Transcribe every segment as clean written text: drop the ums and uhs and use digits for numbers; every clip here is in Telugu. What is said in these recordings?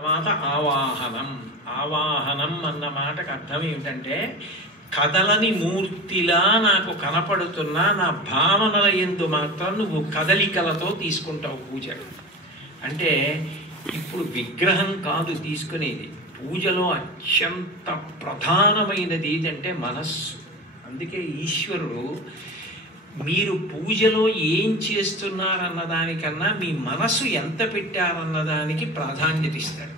తర్వాత ఆవాహనం. ఆవాహనం అన్న మాటకు అర్థం ఏమిటంటే, కదలని మూర్తిలా నాకు కనపడుతున్న నా భావనల యందు మాత్రం నువ్వు కదలికలతో తీసుకుంటావు పూజ. అంటే ఇప్పుడు విగ్రహం కాదు తీసుకునేది, పూజలో అత్యంత ప్రధానమైనది ఏదంటే మనస్సు. అందుకే ఈశ్వరుడు మీరు పూజలో ఏం చేస్తున్నారన్న దానికన్నా మీ మనసు ఎంత పెట్టారన్న దానికి ప్రాధాన్యత ఇస్తాడు.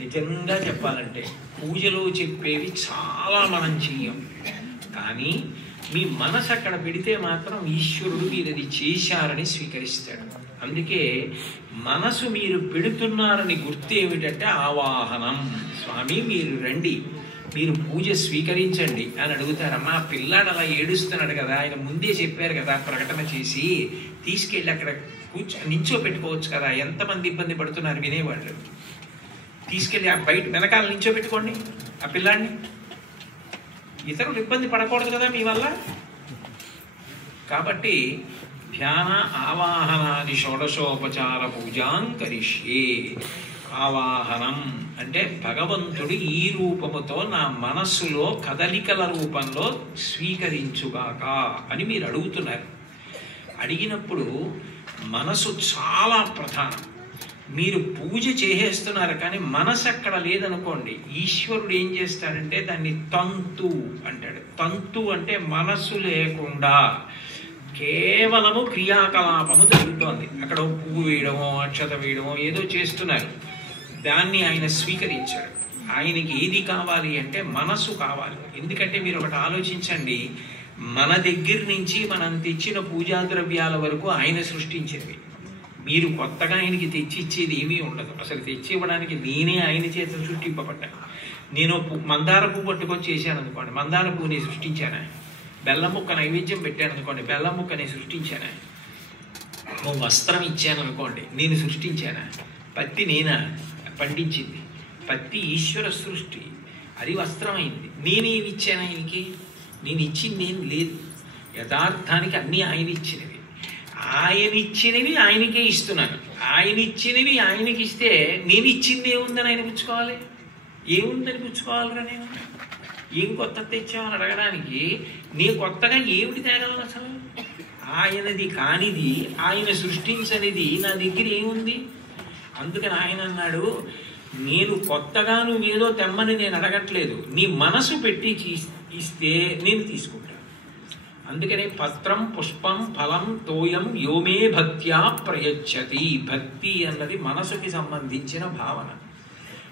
నిజంగా చెప్పాలంటే పూజలో చెప్పేవి చాలా మనం చెయ్యం, కానీ మీ మనసు అక్కడ పెడితే మాత్రం ఈశ్వరుడు మీరు అది చేశారని స్వీకరిస్తాడు. అందుకే మనసు మీరు పెడుతున్నారని గుర్తు ఏమిటంటే ఆవాహనం. స్వామి మీరు రండి, మీరు పూజ స్వీకరించండి అని అడుగుతారమ్మా. పిల్లాడు అలా ఏడుస్తున్నాడు కదా, ఆయన ముందే చెప్పారు కదా ప్రకటన చేసి, తీసుకెళ్ళి అక్కడ నించో పెట్టుకోవచ్చు కదా. ఎంతమంది ఇబ్బంది పడుతున్నారు వినేవాళ్ళు. తీసుకెళ్ళి ఆ బయట వెనకాల నించో పెట్టుకోండి ఆ పిల్లాడిని, ఇతరులు ఇబ్బంది పడకూడదు కదా మీ వల్ల. కాబట్టి ధ్యాన ఆవాహనాది షోడశోపచార పూజాం కరిష్యే. ఆవాహనం అంటే భగవంతుడు ఈ రూపముతో నా మనస్సులో కదలికల రూపంలో స్వీకరించుగాక అని మీరు అడుగుతున్నారు. అడిగినప్పుడు మనసు చాలా ప్రధానం. మీరు పూజ చేసేస్తున్నారు కానీ మనసు అక్కడ లేదనుకోండి, ఈశ్వరుడు ఏం చేస్తాడంటే దాన్ని తంతు అంటాడు. తంతు అంటే మనసు లేకుండా కేవలము క్రియాకలాపము జరుగుతోంది. అక్కడ పువ్వు వేయడమో అక్షత వేయడమో ఏదో చేస్తున్నారు, దాన్ని ఆయన స్వీకరించాడు. ఆయనకి ఏది కావాలి అంటే మనసు కావాలి. ఎందుకంటే మీరు ఒకటి ఆలోచించండి, మన దగ్గర నుంచి మనం తెచ్చిన పూజా ద్రవ్యాల వరకు ఆయన సృష్టించేవి. మీరు కొత్తగా ఆయనకి తెచ్చి ఇచ్చేది ఏమీ ఉండదు. అసలు తెచ్చి ఇవ్వడానికి నేనే ఆయన చేత సృష్టింపబడ్డాను. నేను మందార పువ్వు పట్టుకొచ్చి చేశాను అనుకోండి, మందార పువ్వుని సృష్టించాను. బెల్లం ముక్క నైవేద్యం పెట్టాను అనుకోండి, బెల్లం ముక్కని సృష్టించాను. ఓ వస్త్రం ఇచ్చాను అనుకోండి, నేను సృష్టించాను. పత్తి నేనా పండించింది, పత్తి ఈశ్వర సృష్టి, అది వస్త్రమైంది. నేనేమి ఇచ్చాను ఆయనకి? నేను ఇచ్చింది ఏం లేదు. యథార్థానికి అన్నీ ఆయన ఇచ్చినవి. ఆయన ఇచ్చినవి ఆయనకే ఇస్తున్నాను. ఆయన ఇచ్చినవి ఆయనకి ఇస్తే నేను ఇచ్చింది ఏముందని ఆయన పుచ్చుకోవాలి? ఏముందని పుచ్చుకోవాలిరా? నేను ఏం కొత్త తెచ్చామని అడగడానికి నేను కొత్తగా ఏమిటి తేగలను? అసలు ఆయనది కానిది, ఆయన సృష్టించనిది నా దగ్గర ఏముంది? అందుకని ఆయన అన్నాడు, నేను కొత్తగా నువ్వేదో తెమ్మని నేను అడగట్లేదు, నీ మనసు పెట్టి ఇస్తే నేను తీసుకుంటాను. అందుకని పత్రం పుష్పం ఫలం తోయం యోమే భక్త్యా ప్రయచ్చతి. భక్తి అన్నది మనసుకి సంబంధించిన భావన.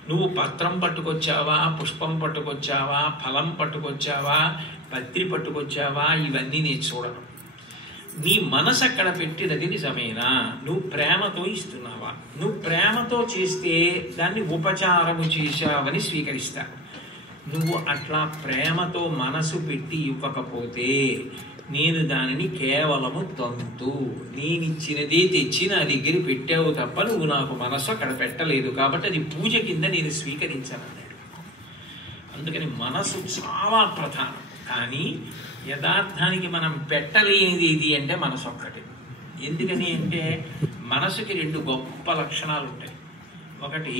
నువ్వు పత్రం పట్టుకొచ్చావా, పుష్పం పట్టుకొచ్చావా, ఫలం పట్టుకొచ్చావా, పత్రి పట్టుకొచ్చావా, ఇవన్నీ నేను చూడను. నీ మనసు అక్కడ పెట్టినది నిజమేనా? నువ్వు ప్రేమతో ఇస్తున్నావా? నువ్వు ప్రేమతో చేస్తే దాన్ని ఉపచారము చేశావని స్వీకరిస్తా. నువ్వు అట్లా ప్రేమతో మనసు పెట్టి ఇవ్వకపోతే నేను దానిని కేవలము తంతు, నేనిచ్చినదే తెచ్చి నా దగ్గర పెట్టావు తప్ప నువ్వు నాకు మనసు అక్కడ పెట్టలేదు, కాబట్టి అది పూజ కింద నేను స్వీకరించానన్నాడు. అందుకని మనసు చాలా ప్రధానం. కానీ యథార్థానికి మనం పెట్టలేనిది ఏది అంటే మనసు ఒక్కటి. ఎందుకని అంటే మనసుకి రెండు గొప్ప లక్షణాలు ఉంటాయి. ఒకటి,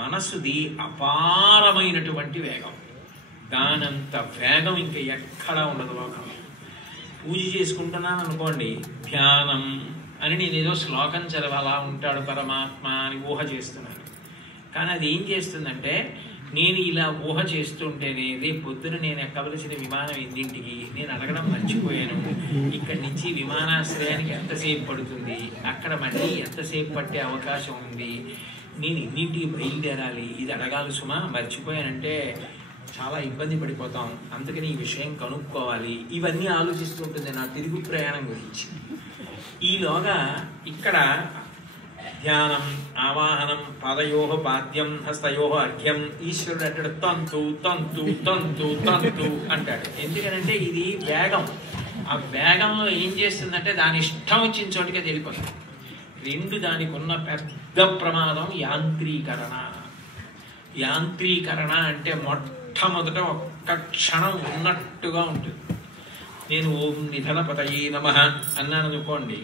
మనసుది అపారమైనటువంటి వేగం. దానంత వేగం ఇంకా ఎక్కడా ఉండదు లోకంలో. పూజ చేసుకుంటున్నాను అనుకోండి, ధ్యానం అని నేను ఏదో శ్లోకం చదవాలా ఉంటాడు పరమాత్మ అని ఊహ చేస్తున్నాను. కానీ అది ఏం చేస్తుందంటే, నేను ఇలా ఊహ చేస్తుంటేనే రేపు పొద్దున నేను ఎక్కవలసిన విమానం ఎన్నింటికి నేను అడగడం మర్చిపోయాను. ఇక్కడి నుంచి విమానాశ్రయానికి ఎంతసేపు పడుతుంది, అక్కడ మళ్ళీ ఎంతసేపు పట్టే అవకాశం ఉంది, నేను ఇన్నింటికి బయలుదేరాలి, ఇది అడగాలి సుమా, మర్చిపోయానంటే చాలా ఇబ్బంది పడిపోతాం, అందుకని ఈ విషయం కనుక్కోవాలి, ఇవన్నీ ఆలోచిస్తూ ఉంటుంది నా తిరుగు ప్రయాణం గురించి. ఈలోగా ఇక్కడ ధ్యానం, ఆవాహనం, పాదయోహ పాద్యం, హస్తయోహ అర్ఘ్యం, ఈశ్వరుడు అంటాడు తంతు తంతు తంతు తంతు అంటాడు. ఎందుకనంటే ఇది వేగం. ఆ వేగంలో ఏం చేస్తుందంటే దాని ఇష్టం వచ్చిన చోటికి వెళ్ళిపోతుంది. రెండు, దానికి ఉన్న పెద్ద ప్రమాదం యాంత్రీకరణ. యాంత్రీకరణ అంటే మొట్టమొదట ఒక్క క్షణం ఉన్నట్టుగా ఉంటుంది. నేను ఓం నిధనపతయే నమః అన్నాను అనుకోండి,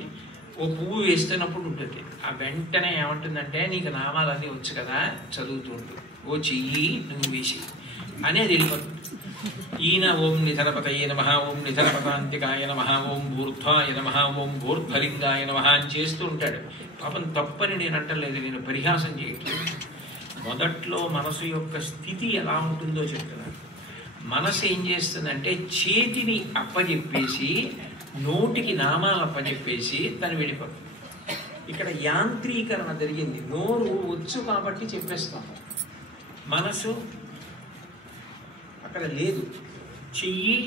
ఓ పువ్వు వేస్తున్నప్పుడు ఉంటుంది. ఆ వెంటనే ఏమంటుందంటే నీకు నామాలన్నీ వచ్చు కదా, చదువుతూ ఉంటుంది. ఓ చెయ్యి నువ్వు వేసి అనేది వెళ్ళిపోతుంది. ఈయన ఓం నిధనపతయే నమః, ఓం నిధనపతాంతికాయ నమః, ఓం ఊర్ధ్వాయ నమః, ఓం ఊర్ధ్వలింగాయ నమః అని చేస్తూ ఉంటాడు. పాపం తప్పని నేను అంటలేదు, నేను పరిహాసం చేయట్లేదు. మొదట్లో మనసు యొక్క స్థితి ఎలా ఉంటుందో చెప్తున్నాను. మనసు ఏం చేస్తుందంటే చేతిని అప్పచెప్పేసి నోటికి నామాలు అప్పచెప్పేసి తను వెళ్ళిపోతుంది. ఇక్కడ యాంత్రీకరణ జరిగింది. నోరు వచ్చు కాబట్టి చెప్పేస్తాం, మనసు అక్కడ లేదు. చెయ్యి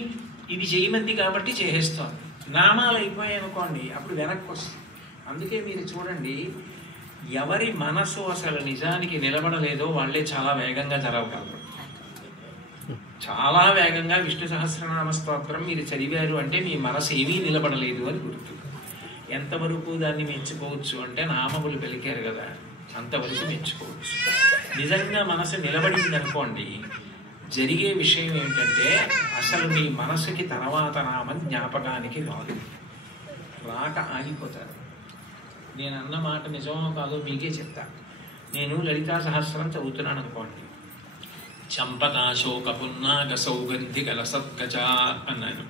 ఇది చేయమంది కాబట్టి చేసేస్తాం. నామాలు అయిపోయాయి అనుకోండి, అప్పుడు వెనక్కి వస్తుంది. అందుకే మీరు చూడండి, ఎవరి మనసు అసలు నిజానికి నిలబడలేదో వాళ్ళే చాలా వేగంగా జరగగలరు. చాలా వేగంగా విష్ణు సహస్రనామ స్తోత్రం మీరు చదివారు అంటే మీ మనసు ఏమీ నిలబడలేదు అని గుర్తు. ఎంతవరకు దాన్ని మెచ్చుకోవచ్చు అంటే నామములు పలికారు కదా, అంతవరకు మెచ్చుకోవచ్చు. నిజంగా మనసు నిలబడింది అనుకోండి, జరిగే విషయం ఏమిటంటే అసలు మీ మనసుకి తర్వాత నామం జ్ఞాపకానికి రాదు, రాక ఆగిపోతారు. నేను అన్న మాట నిజమో కాదో మీకే చెప్తా. నేను లలితా సహస్రం చదువుతున్నాను అనుకోండి, చంపకాశోక పున్నాగ సౌగంధిక లసత్కచ అన్నాను.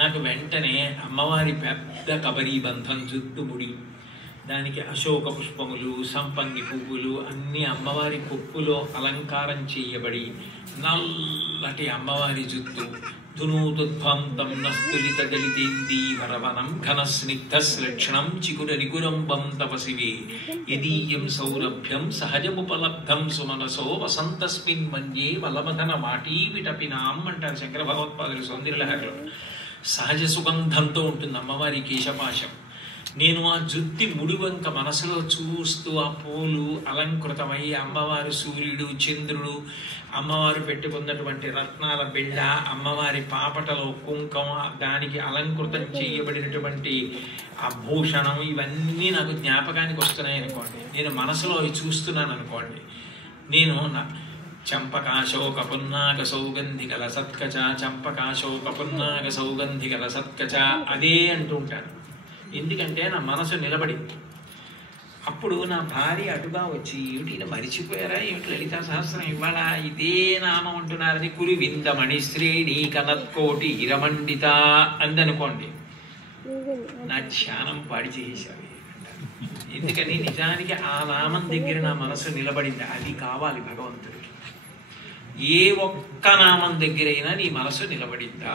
నాకు వెంటనే అమ్మవారి పెద్ద కబరీ బంధం జుట్టుముడి, దానికి అశోక పుష్పములు సంపంగి పువ్వులు అన్ని అమ్మవారి కొప్పులో అలంకారం చేయబడి నల్లటి అమ్మవారి జుట్టు, ధునూతుధ్వంతం నస్తులిత దళితేందీ వరవనం ఘన స్నిగ్ధ శ్లక్షణం చిగుర నిగురంబం తపసివే యదీయం సౌరభ్యం సహజముపలబ్ధం సుమనసో వసంతస్మిన్ మన్యే వలమధన వాటీ విటపినాం అంటారు శంకర భగవత్పాదులు సౌందర్యలహరిలో. సహజ సుగంధంతో ఉంటుంది అమ్మవారి కేశపాశం. నేను ఆ జుత్తి ముడివంక మనసులో చూస్తూ ఆ పూలు అలంకృతమై అమ్మవారు సూర్యుడు చంద్రుడు, అమ్మవారు పెట్టుకున్నటువంటి రత్నాల బిళ్ళ, అమ్మవారి పాపటలో కుంకం, దానికి అలంకృతం చేయబడినటువంటి ఆ భూషణం, ఇవన్నీ నాకు జ్ఞాపకానికి వస్తున్నాయి అనుకోండి. నేను మనసులో అవి చూస్తున్నాను అనుకోండి. నేను చంపకాశోక పున్నాగ సౌగంధిక లసత్కచ, చంపకాశోక పున్నాగ సౌగంధిక లసత్కచ అదే అంటూ ఉంటాను. ఎందుకంటే నా మనసు నిలబడింది. అప్పుడు నా భార్య అటుగా వచ్చి ఏమిటి మరిచిపోయారా ఏమిటి లలితా సహస్రం ఇవాళ ఇదే నామం అంటున్నారని కురి విందమణి శ్రేణి కనత్కోటి ఇరమండిత అందనుకోండి, నా ధ్యానం పాడి చేసేసావి. ఎందుకని నిజానికి ఆ నామం దగ్గర నా మనసు నిలబడింది. అది కావాలి భగవంతుడికి. ఏ ఒక్క నామం దగ్గరైనా నీ మనసు నిలబడిందా?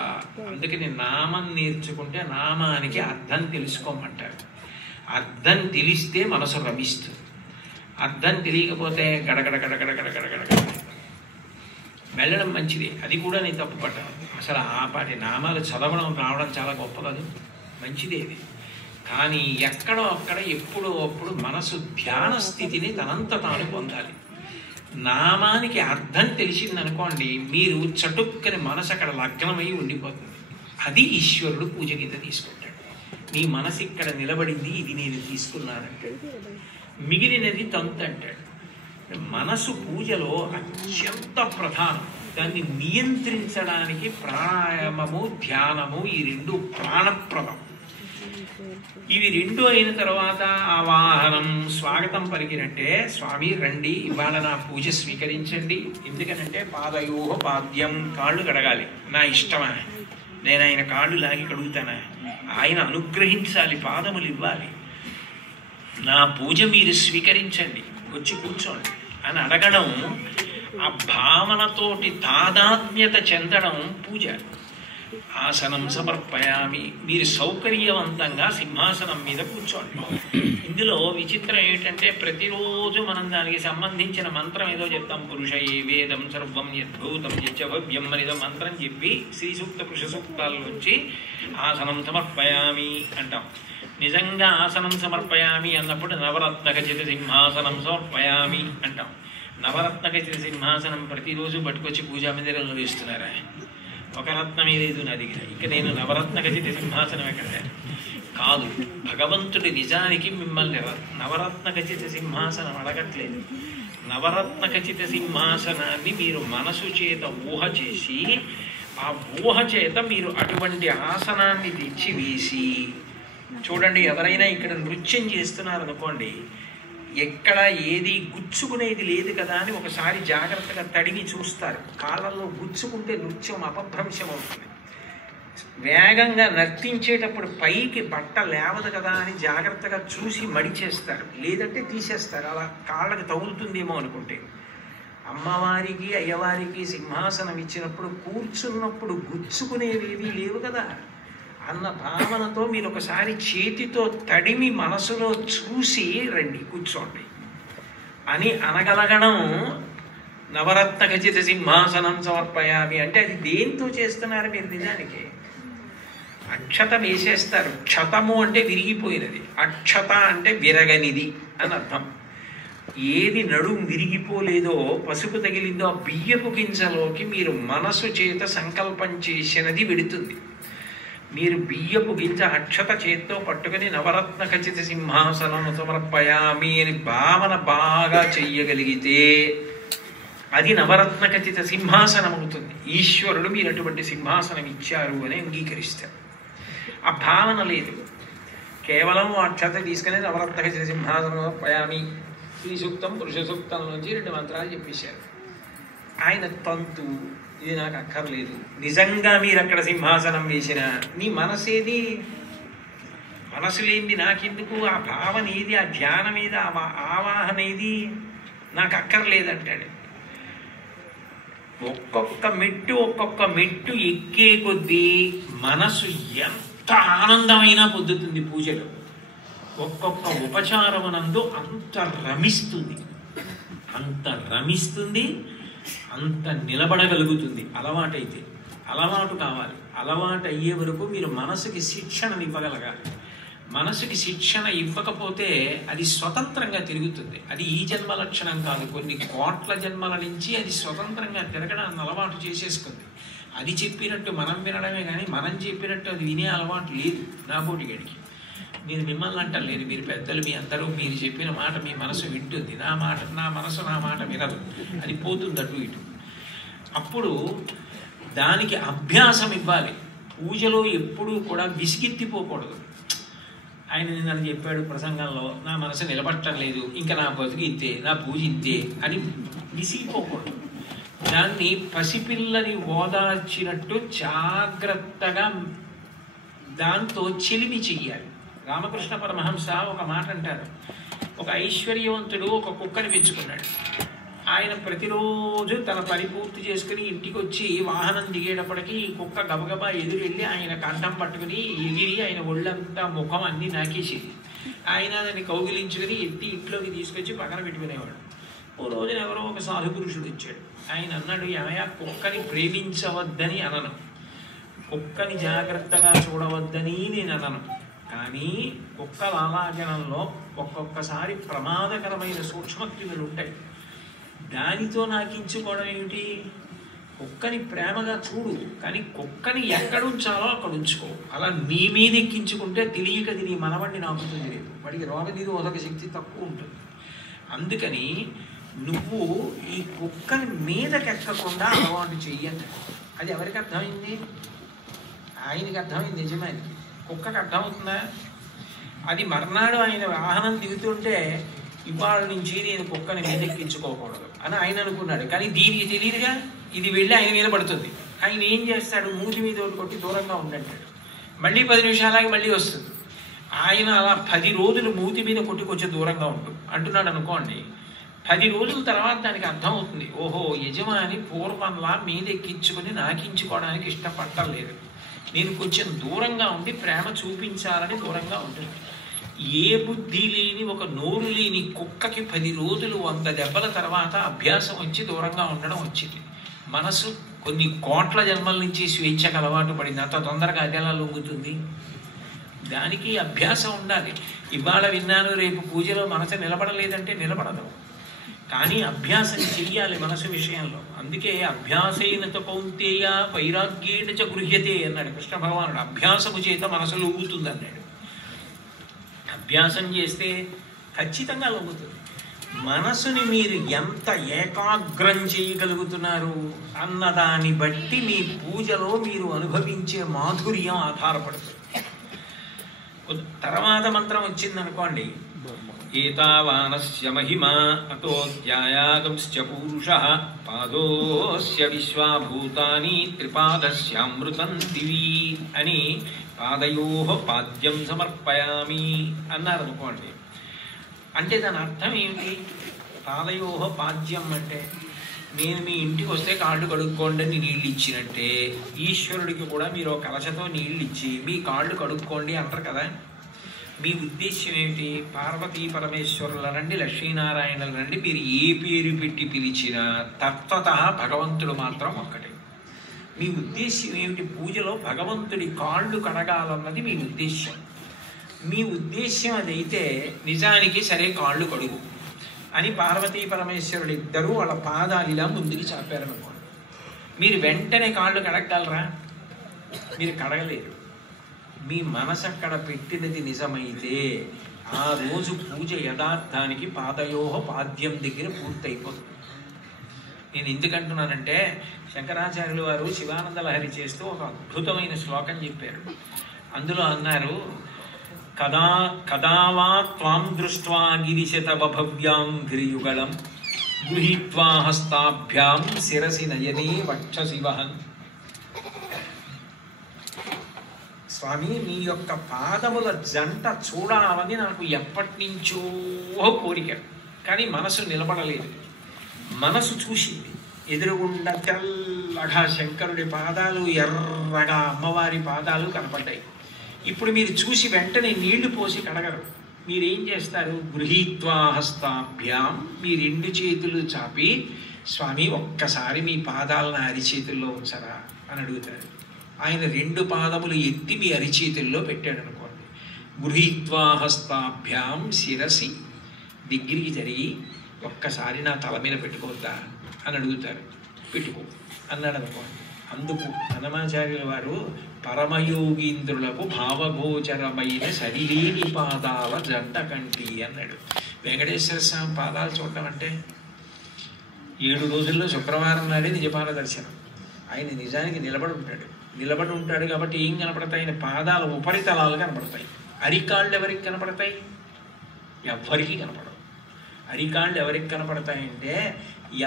అందుకని నామం నేర్చుకుంటే నామానికి అర్థం తెలుసుకోమంటాడు. అర్థం తెలిస్తే మనసు రమిస్తుంది. అర్థం తెలియకపోతే గడగడ గడగడ గడగడ గడగడ వెళ్ళడం మంచిది. అది కూడా నేను తప్పు పడ్డాను. అసలు ఆ పాటి నామాలు చదవడం రావడం చాలా గొప్ప కాదు, మంచిదేది. కానీ ఎక్కడో అక్కడ ఎప్పుడో అప్పుడు మనసు ధ్యాన స్థితిని తనంత తాను పొందాలి. నామానికి అర్థం తెలిసిందనుకోండి, మీరు చటుక్కని మనసు అక్కడ లగ్నమై ఉండిపోతుంది. అది ఈశ్వరుడు పూజ కింద తీసుకుంటాడు. నీ మనసు ఇక్కడ నిలబడింది, ఇది నేను తీసుకున్నానంటాడు. మిగిలినది తంతు అంటాడు. మనసు పూజలో అత్యంత ప్రధానం. దాన్ని నియంత్రించడానికి ప్రాణాయామము ధ్యానము ఈ రెండు ప్రాణప్రదం. ఇవి రెండు అయిన తర్వాత ఆవాహనం స్వాగతం పలికినట్టే, స్వామి రండి ఇవాళ నా పూజ స్వీకరించండి. ఎందుకనంటే పాదయోహ పాద్యం, కాళ్ళు కడగాలి. నా ఇష్టమా? నేను ఆయన కాళ్ళు లాగి కడుగుతానా? ఆయన అనుగ్రహించాలి, పాదములు ఇవ్వాలి. నా పూజ మీరు స్వీకరించండి, వచ్చి కూర్చోండి అని అడగడం, ఆ భావనతోటి తాదాత్మ్యత చెందడం పూజ. ఆసనం సమర్పయామి, మీరు సౌకర్యవంతంగా సింహాసనం మీద కూర్చోండి. ఇందులో విచిత్రం ఏమిటంటే ప్రతిరోజు మనం దానికి సంబంధించిన మంత్రం ఏదో చెప్తాం. పురుష ఏ వేదం సర్వం యద్భూతం యచ్చవ్యం అనేదో మంత్రం చెప్పి శ్రీ సూక్త పురుష సూక్తాల్లోంచి ఆసనం సమర్పయామి అంటాం. నిజంగా ఆసనం సమర్పయామి అన్నప్పుడు నవరత్నఖచిత సింహాసనం సమర్పయామి అంటాం. నవరత్నఖచిత సింహాసనం ప్రతిరోజు పట్టుకొచ్చి పూజా మందిరంలో వేస్తున్నారా? ఒక రత్నమే లేదు నా దగ్గర, ఇక నేను నవరత్నఖచిత సింహాసనం ఎక్కడ? కాదు, భగవంతుడి నిజానికి మిమ్మల్ని నవరత్నఖచిత సింహాసనం అడగట్లేదు. నవరత్నఖచిత సింహాసనాన్ని మీరు మనసు చేత ఊహ చేసి, ఆ ఊహ చేత మీరు అటువంటి ఆసనాన్ని తెచ్చి వేసి చూడండి, ఎవరైనా ఇక్కడ నృత్యం చేస్తున్నారు అనుకోండి, ఎక్కడ ఏది గుచ్చుకునేది లేదు కదా అని ఒకసారి జాగ్రత్తగా తడిమి చూస్తారు. కాళ్ళల్లో గుచ్చుకుంటే నృత్యం అపభ్రంశం అవుతుంది. వేగంగా నర్తించేటప్పుడు పైకి బట్ట లేవదు కదా అని జాగ్రత్తగా చూసి మడిచేస్తారు, లేదంటే తీసేస్తారు. అలా కాళ్ళకి తగులుతుందేమో అనుకుంటే. అమ్మవారికి అయ్యవారికి సింహాసనం ఇచ్చినప్పుడు కూర్చున్నప్పుడు గుచ్చుకునేవేవి లేవు కదా అన్న భావనతో మీరు ఒకసారి చేతితో తడిమి మనసులో చూసి రండి, కూర్చోండి అని అనగలగడం నవరత్న ఖచ్చిత సింహాసనం సమర్పయామి అంటే అది దేంతో చేస్తున్నారు మీరు? నిజానికి అక్షత వేసేస్తారు. క్షతము అంటే విరిగిపోయినది, అక్షత అంటే విరగనిది అని అర్థం. ఏది నడుము విరిగిపోలేదో, పసుపు తగిలిందో ఆ బియ్యపు గింజలోకి మీరు మనసు చేత సంకల్పం చేసినది వెడుతుంది. మీరు బియ్యపు గింజ అక్షత చేత్తో పట్టుకుని నవరత్న ఖచ్చిత సింహాసనం సమర్పయామి అని భావన బాగా చెయ్యగలిగితే అది నవరత్న ఖచ్చిత సింహాసనం అవుతుంది. ఈశ్వరుడు మీరు అటువంటి సింహాసనం ఇచ్చారు అని అంగీకరిస్తారు. ఆ భావన లేదు, కేవలం అక్షత తీసుకుని నవరత్న ఖచ్చిత సింహాసనం సమర్పయామి స్త్రీ సూక్తం పురుష సూక్తం నుంచి 2 మంత్రాలు చెప్పేశారు. ఆయన తంతు ఇది నాకు అక్కర్లేదు. నిజంగా మీరు అక్కడ సింహాసనం వేసిన నీ మనసేది? మనసు లేనిది నాకెందుకు? ఆ భావన ఏది? ఆ ధ్యానం ఏది? ఆ ఆవాహన ఏది? నాకు అక్కర్లేదంటాడు. ఒక్కొక్క మెట్టు ఎక్కే కొద్దీ మనసు ఎంత ఆనందమైనా పొందుతుంది పూజలో. ఒక్కొక్క ఉపచారమునందు అంత రమిస్తుంది, అంత నిలబడగలుగుతుంది. అలవాటైతే, అలవాటు కావాలి. అలవాటు అయ్యే వరకు మీరు మనసుకి శిక్షణను ఇవ్వగలగాలి. మనసుకి శిక్షణ ఇవ్వకపోతే అది స్వతంత్రంగా తిరుగుతుంది. అది ఈ జన్మ లక్షణం కాదు, కొన్ని కోట్ల జన్మల నుంచి అది స్వతంత్రంగా తిరగడాన్ని అలవాటు చేసేసుకుంది. అది చెప్పినట్టు మనం వినడమే కానీ మనం చెప్పినట్టు అది వినే అలవాటు లేదు నాబోటిగడికి. నేను మిమ్మల్ని అంటలేదు, మీరు పెద్దలు, మీ అందరూ మీరు చెప్పిన మాట మీ మనసు వింటుంది. నా మనసు నా మాట వినదు, అది పోతుంది అటు ఇటు. అప్పుడు దానికి అభ్యాసం ఇవ్వాలి. పూజలో ఎప్పుడూ కూడా విసిగెత్తిపోకూడదు. ఆయన నిన్న చెప్పాడు ప్రసంగంలో, నా మనసు నిలబట్టం లేదు, ఇంకా నా బతుకు ఇంతే, నా పూజ ఇంతే అని విసిగిపోకూడదు. దాన్ని పసిపిల్లని ఓదార్చినట్టు జాగ్రత్తగా దాంతో చెలిమి చెయ్యాలి. రామకృష్ణ పరమహంస ఒక మాట అంటారు. ఒక ఐశ్వర్యవంతుడు ఒక కుక్కని పెంచుకున్నాడు. ఆయన ప్రతిరోజు తన పని పూర్తి చేసుకుని ఇంటికి వచ్చి వాహనం దిగేటప్పటికీ ఈ కుక్క గబగబా ఎదురు వెళ్ళి ఆయన కంఠం పట్టుకుని ఎగిరి ఆయన ఒళ్ళంతా ముఖం అన్నీ నాకేసేది. ఆయన దాన్ని కౌగిలించుకుని ఎత్తి ఇంట్లోకి తీసుకొచ్చి పక్కన పెట్టుకునేవాడు. ఓ రోజున ఎవరో ఒక సాధు పురుషుడు వచ్చాడు. ఆయన అన్నాడు, ఏమయ్యా కుక్కని ప్రేమించవద్దని అనను, కుక్కని జాగ్రత్తగా చూడవద్దని నేను అనను, కానీ కుక్క లాలాజనంలో ఒక్కొక్కసారి ప్రమాదకరమైన సూక్ష్మక్రిములు ఉంటాయి. దానితో నాకించుకోవడం ఏమిటి? కుక్కని ప్రేమగా చూడు, కానీ కుక్కని ఎక్కడ ఉంచాలో అక్కడ ఉంచుకో. అలా నీ మీద ఎక్కించుకుంటే తెలియకది నీ మనవడిని నాకుతుంది లేదు, వాడికి రోగనిరోధక శక్తి తక్కువ ఉంటుంది. అందుకని నువ్వు ఈ కుక్కని మీదకెక్కకుండా అలవాటు చెయ్యండి. అది ఎవరికి అర్థమైంది? ఆయనకి అర్థమైంది, యజమానికి. కుక్కకి అర్థమవుతుందా? అది మర్నాడు ఆయన వాహనం దిగుతుంటే ఇవాళ నుంచి నేను కుక్కని మీదెక్కించుకోకూడదు అని ఆయన అనుకున్నాడు. కానీ దీనికి తెలియదుగా, ఇది వెళ్ళి ఆయన మీద పడుతుంది. ఆయన ఏం చేస్తాడు? మూతి మీద కొట్టి దూరంగా ఉండంటాడు. మళ్ళీ 10 నిమిషాలకి మళ్ళీ వస్తుంది. ఆయన అలా 10 రోజులు మూతి మీద కొట్టి కొంచెం దూరంగా అంటున్నాడు అనుకోండి. 10 రోజుల తర్వాత దానికి అర్థమవుతుంది, ఓహో యజమాని పూర్వంలా మీదెక్కించుకొని నాకించుకోవడానికి ఇష్టపడలేదు, నేను కొంచెం దూరంగా ఉండి ప్రేమ చూపించాలని దూరంగా ఉంటుంది. ఏ బుద్ధి లేని ఒక నోరు లేని కుక్కకి 10 రోజులు 100 దెబ్బల తర్వాత అభ్యాసం వచ్చి దూరంగా ఉండడం వచ్చింది. మనసు కొన్ని కోట్ల జన్మల నుంచి స్వేచ్ఛకు అలవాటు పడింది, అంత తొందరగా అది ఎలా లొంగుతుంది? దానికి అభ్యాసం ఉండాలి. ఇవాళ విన్నాను, రేపు పూజలో మనసు నిలబడలేదంటే నిలబడదు. కానీ అభ్యాసం చెయ్యాలి మనసు విషయంలో. అందుకే అభ్యాసైనత కౌంతేయ వైరాగ్యేణ చ గృహ్యతే అన్నాడు కృష్ణ భగవానుడు. అభ్యాసము చేత మనసు లొంగుతుంది అన్నాడు. అభ్యాసం చేస్తే ఖచ్చితంగా లొంగుతుంది. మనసుని మీరు ఎంత ఏకాగ్రం చేయగలుగుతున్నారు అన్నదాన్ని బట్టి మీ పూజలో మీరు అనుభవించే మాధుర్యం ఆధారపడుతుంది. తర్వాత మంత్రం వచ్చిందనుకోండి, ఏతావానస్య మహిమా అతో ధ్యాయాగంశ్చ పూరుషః పాదోస్య విశ్వాభూతాని త్రిపాదస్యామృతం దివి అని పాదయోః పాద్యం సమర్పయామి అన్నారు అనుకోండి. అంటే దాని అర్థం ఏమిటి? పాదయోః పాద్యం అంటే నేను మీ ఇంటికి వస్తే కాళ్ళు కడుక్కోండి అని నీళ్ళు ఇచ్చినట్టే ఈశ్వరుడికి కూడా మీరు కలశతో నీళ్ళు ఇచ్చి మీ కాళ్ళు కడుక్కోండి అంటారు కదా. మీ ఉద్దేశ్యం ఏమిటి? పార్వతీ పరమేశ్వరుల నుండి లక్ష్మీనారాయణుల నుండి మీరు ఏ పేరు పెట్టి పిలిచినా తత్వత భగవంతుడు మాత్రం ఒక్కటే. మీ ఉద్దేశ్యం ఏమిటి? పూజలో భగవంతుడి కాళ్ళు కడగాలన్నది మీ ఉద్దేశ్యం. మీ ఉద్దేశ్యం అదైతే నిజానికి సరే కాళ్ళు కడుగు అని పార్వతీ పరమేశ్వరుడు ఇద్దరూ వాళ్ళ పాదాలు ఇలా ముందుకు చాపారనుకోండి, మీరు వెంటనే కాళ్ళు కడగలరా? మీరు కడగలేరు. మీ మనసు అక్కడ పెట్టినది నిజమైతే ఆ రోజు పూజ యథార్థానికి పాదయోః పాద్యం దగ్గర పూర్తయిపోతుంది. నేను ఎందుకంటున్నానంటే శంకరాచార్యులు వారు శివానంద లహరి చేస్తూ ఒక అద్భుతమైన శ్లోకం చెప్పారు. అందులో అన్నారు, కదా కదావా త్వాం దృష్ట్వా గిరిశతవ భవ్యాం గిరియుగళం గృహీత్వా హస్తాభ్యాం శిరసి నయనే వక్షసి వహన్. స్వామి, మీ యొక్క పాదముల జంట చూడాలని నాకు ఎప్పటి నుంచో కోరిక, కానీ మనసు నిలబడలేదు. మనసు చూసింది, ఎదురుగుండా తెల్లగా శంకరుడి పాదాలు, ఎర్రగా అమ్మవారి పాదాలు కనపడ్డాయి. ఇప్పుడు మీరు చూసి వెంటనే నీళ్లు పోసి కడగరు. మీరేం చేస్తారు? గృహీత్వా హస్తాభ్యాం, మీ రెండు చేతులు చాపి స్వామి ఒక్కసారి మీ పాదాలను అరిచేతుల్లో ఉంచరా అని అడుగుతారు. ఆయన రెండు పాదములు ఎత్తి మీ అరిచేతుల్లో పెట్టాడు అనుకోండి. గృహీత్వా హస్తాభ్యాం శిరసి, దగ్గరికి జరిగి ఒక్కసారి నా తల మీద పెట్టుకోవద్దా అని అడుగుతారు. పెట్టుకో అన్నాడు అనుకోండి. అందుకు హనుమాచార్యుల వారు పరమయోగీంద్రులకు భావగోచరమైన సరిలేని పాదాల జంట కంటి అన్నాడు. వెంకటేశ్వర స్వామి పాదాలు చూడటం అంటే 7 రోజుల్లో శుక్రవారం నాడే నిజపాద దర్శనం. ఆయన నిజానికి నిలబడి ఉంటాడు కాబట్టి ఏం కనపడతాయి? ఆయన పాదాల ఉపరితలాలు కనపడతాయి. అరికాళ్ళు ఎవరికి కనపడతాయి? ఎవ్వరికి కనపడవు. అరికాళ్ళు ఎవరికి కనపడతాయంటే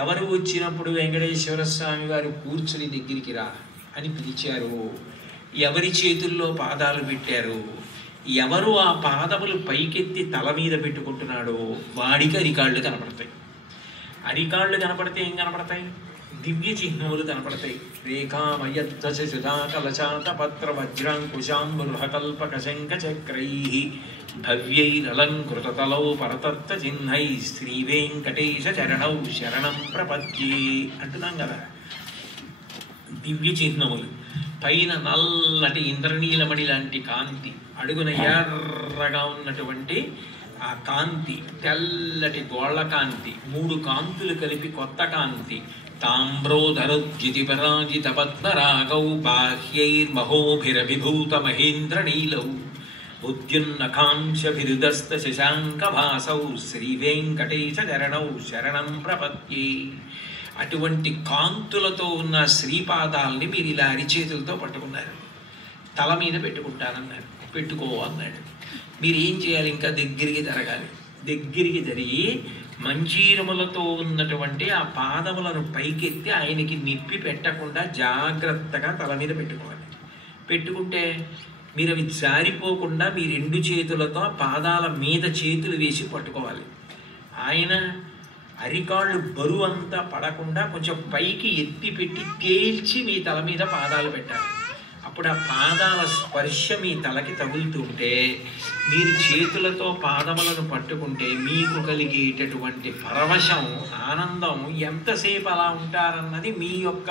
ఎవరు వచ్చినప్పుడు వెంకటేశ్వర స్వామి వారు కూర్చుని దగ్గరికి రా అని పిలిచారు, ఎవరి చేతుల్లో పాదాలు పెట్టారు, ఎవరు ఆ పాదములు పైకెత్తి తల మీద పెట్టుకుంటున్నాడో వాడికి అరికాళ్ళు కనపడతాయి. అరికాళ్ళు కనపడితే ఏం కనపడతాయి? దివ్య చిహ్నములు కనపడతాయి. రేఖామయద్వశుధాకలశాత పత్ర వజ్రాంకుశాంబృహకల్పక శంఖ చక్రై భవ్యైరలంకృతతలౌ పరతత్వ చిహ్నై శ్రీ వెంకటేశ చరణౌ శరణం ప్రపద్యే అంటున్నాం కదా. దివ్య చిహ్నములు, పైన నల్లటి ఇంద్రనీలమణి లాంటి కాంతి, అడుగున ఎర్రగా ఉన్నటువంటి ఆ కాంతి, తెల్లటి గోళ్ల కాంతి, 3 కాంతులు కలిపి కొత్త కాంతి. తామ్రోధరుద్యుతిపరాజిత పద్మరాగౌ బాహ్యైర్మహోభిరభిభూత మహేంద్ర నీలౌ ఉద్యున్నకాంక్షభిరుదస్త శశాంక భాసౌ శ్రీ వెంకటేశ చరణౌ శరణం ప్రపద్యే. అటువంటి కాంతులతో ఉన్న శ్రీపాదాలని మీరు ఇలా అరిచేతులతో పట్టుకున్నారు. తల మీద పెట్టుకుంటానన్నారు. పెట్టుకో అన్నాడు. మీరు ఏం చేయాలి? ఇంకా దగ్గరికి జరగాలి. దగ్గరికి జరిగి మంజీరములతో ఉన్నటువంటి ఆ పాదములను పైకెత్తి ఆయనకి నిప్పి పెట్టకుండా జాగ్రత్తగా తల మీద పెట్టుకోవాలి. పెట్టుకుంటే మీరు అవి జారిపోకుండా మీ 2 చేతులతో పాదాల మీద చేతులు వేసి పట్టుకోవాలి. ఆయన అరికాళ్ళు బరువు అంతా పడకుండా కొంచెం పైకి ఎత్తి పెట్టి తేల్చి మీ తల మీద పాదాలు పెట్టాలి. అప్పుడు ఆ పాదాల స్పర్శ మీ తలకి తగులుతుంటే మీరు చేతులతో పాదములను పట్టుకుంటే మీకు కలిగేటటువంటి పరవశం, ఆనందం ఎంతసేపు అలా ఉంటారన్నది మీ యొక్క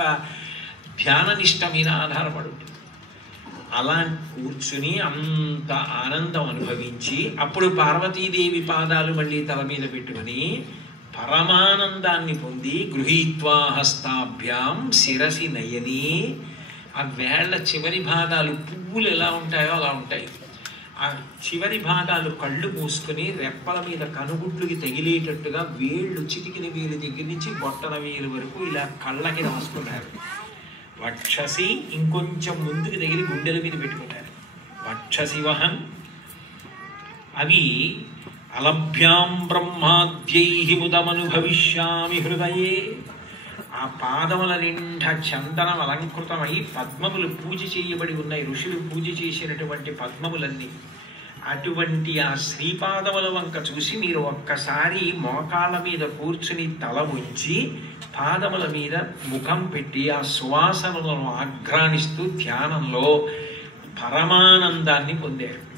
ధ్యాననిష్ట మీద ఆధారపడి ఉంటుంది. అలా కూర్చుని అంత ఆనందం అనుభవించి అప్పుడు పార్వతీదేవి పాదాలు మళ్ళీ తల మీద పెట్టుకుని పరమానందాన్ని పొంది గృహీత్వా హస్తాభ్యాం శిరసి నయని, ఆ వేళ్ల చివరి భాగాలు పువ్వులు ఎలా ఉంటాయో అలా ఉంటాయి. ఆ చివరి భాగాలు కళ్ళు మూసుకుని రెప్పల మీద కనుగుడ్లుకి తగిలేటట్టుగా వేళ్ళు, చిటికిన వేలు దగ్గర నుంచి బొట్టన వేలు వరకు ఇలా కళ్ళకి రాసుకున్నారు. వక్షసి ఇంకొంచెం ముందుకు దగ్గర గుండెల మీద పెట్టుకుంటారు. వక్షసి వహన్ అవి అలభ్యాం బ్రహ్మాద్యై ముదమనుభవిష్యామి హృదయే. ఆ పాదముల నిండా చందనం అలంకృతమై పద్మములు పూజ చేయబడి ఉన్నాయి, ఋషులు పూజ చేసినటువంటి పద్మములన్నీ. అటువంటి ఆ శ్రీపాదముల వంక చూసి మీరు ఒక్కసారి మోకాళ్ళ మీద కూర్చుని తల ఉంచి పాదముల మీద ముఖం పెట్టి ఆ సువాసనలను ఆఘ్రానిస్తూ ధ్యానంలో పరమానందాన్ని పొందారు.